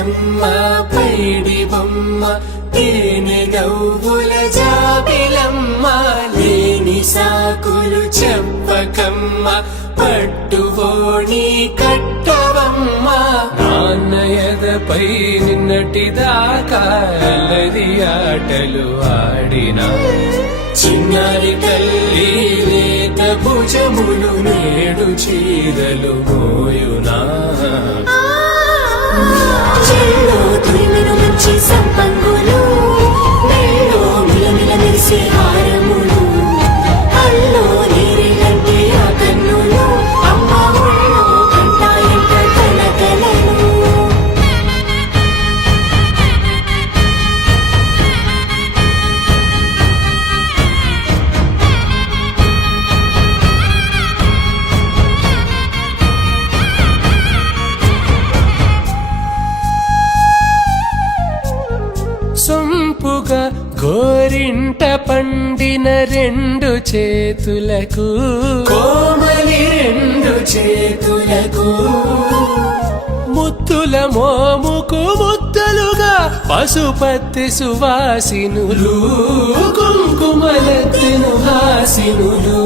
బుగ్గలమ్మ పైడి బొమ్మ తేనె నవ్వుల జాబిలమ్మ లేని సాకులు చెప్పకమ్మ పట్టువోణి కట్టవమ్మ నాన్నయదపై నిన్నటిదాకా అల్లరి ఆటలు ఆడినా చిన్నారి తల్లి లేత భుజములు నేడు చీరలు మోయునా చెల్లో తురిమిన మంచి సంపంగులు మెల్లో మిలమిల మెరిసే హారములు అల్లో నీరిలంటే ఆ కన్నులు అమ్మ ఒళ్ళో కంటాయంట కలకలను సొంపుగా గోరింట పండిన రెండు చేతులకు కోమలి రెండు చేతులకు ముత్తుల మోముకు ముద్దలుగా పసుపత్తి సువాసినులు కుంకుమలెత్తిను హాసినులు